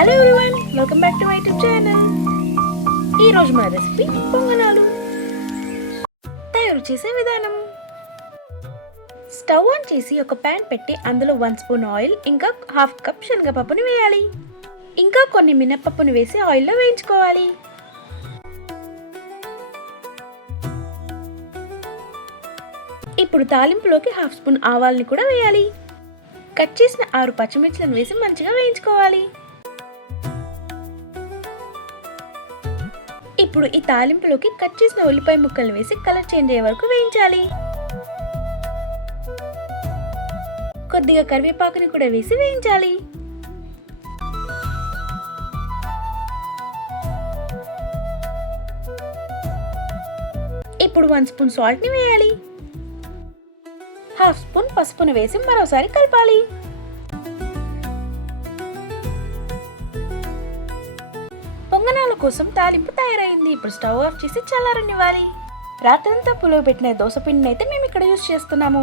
Hello everyone, welcome back to my YouTube channel. ఈరోజు మన recipe పొంగనాలు. తయారు చేసే విధానం: స్టవ్ ఆన్ చేసి ఒక ప్యాన్ పెట్టి అందులో 1 స్పూన్ ఆయిల్ ఇంకా 1/2 కప్ శనగపప్పుని వేయాలి. ఇంకా కొన్ని మినపప్పుని వేసి ఆయిల్లో వేయించుకోవాలి. ఇప్పుడు తాలింపులోకి 1/2 స్పూన్ ఆవాల్ని కూడా వేయాలి. కట్ చేసిన 6 పచ్చిమిర్చిలను వేసి మంచిగా వేయించుకోవాలి. ఇప్పుడు ఈ తాలింపులోకి కట్ చేసిన ఉల్లిపాయ ముక్కలు వేసి కలర్ చేంజ్ అయ్యే వరకు వేయించాలి. కొద్దిగా కరివేపాకుని కూడా వేసి వేయించాలి. ఇప్పుడు 1 స్పూన్ సాల్ట్ ని వేయాలి. 1/2 స్పూన్ పసుపును వేసి మరోసారి కలపాలి. పొంగనాల కోసం తాలింపు తయారైంది. ఇప్పుడు స్టవ్ ఆఫ్ చేసి చల్లారనివ్వాలి. రాత్రంతా పులువబెట్టిన దోసపిండిని అయితే మేము ఇక్కడ యూజ్ చేస్తున్నాము.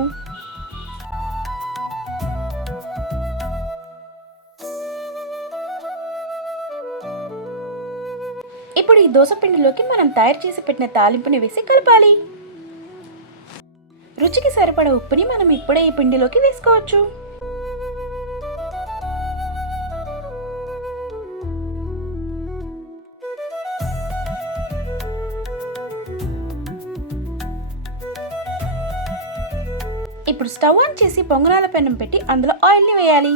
ఇప్పుడు ఈ దోసపిండిలోకి మనం తయారు చేసి పెట్టిన తాలింపుని వేసి కలపాలి. రుచికి సరిపడా ఉప్పుని మనం ఇప్పుడే ఈ పిండిలోకి వేసుకోవచ్చు. ఇప్పుడు స్టవ్ ఆన్ చేసి పొంగనాల పెనం పెట్టి అందులో ఆయిల్ని వేయాలి.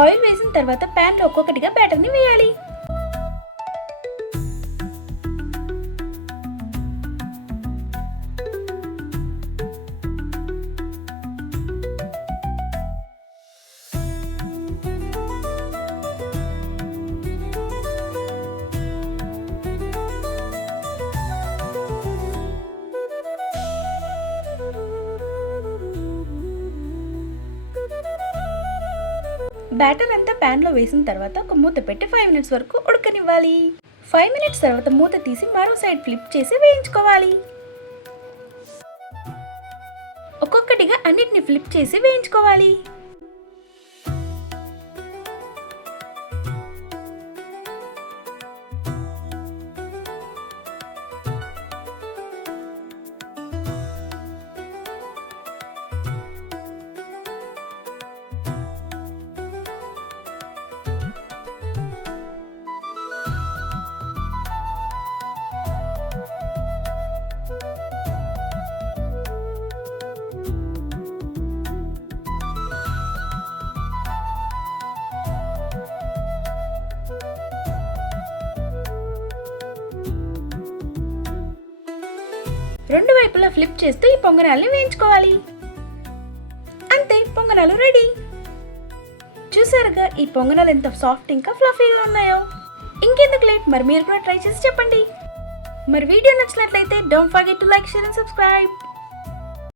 ఆయిల్ వేసిన తర్వాత ప్యాన్లో ఒక్కొక్కటిగా బ్యాటర్ని వేయాలి. బ్యాటర్ అంతా ప్యాన్లో వేసిన తర్వాత ఒక మూత పెట్టి 5 మినిట్స్ వరకు ఉడకనివ్వాలి. 5 మినిట్స్ తర్వాత మూత తీసి మరో సైడ్ ఫ్లిప్ చేసి వేయించుకోవాలి. ఒక్కొక్కటిగా అన్నిటిని ఫ్లిప్ చేసి వేయించుకోవాలి. రెండు వైపులా ఫ్లిప్ చేస్తూ ఈ పొంగనాలని వేయించుకోవాలి. అంతే, పొంగనాలు రెడీ. చూసారుగా ఈ పొంగనాలు ఎంత సాఫ్ట్ ఇంకా ఫ్లఫీగా ఉన్నాయో. ఇంకెందుకు లేట్, మరి మీరు కూడా ట్రై చేసి చెప్పండి. మరి వీడియో నచ్చినట్లయితే don't forget to like, share and subscribe.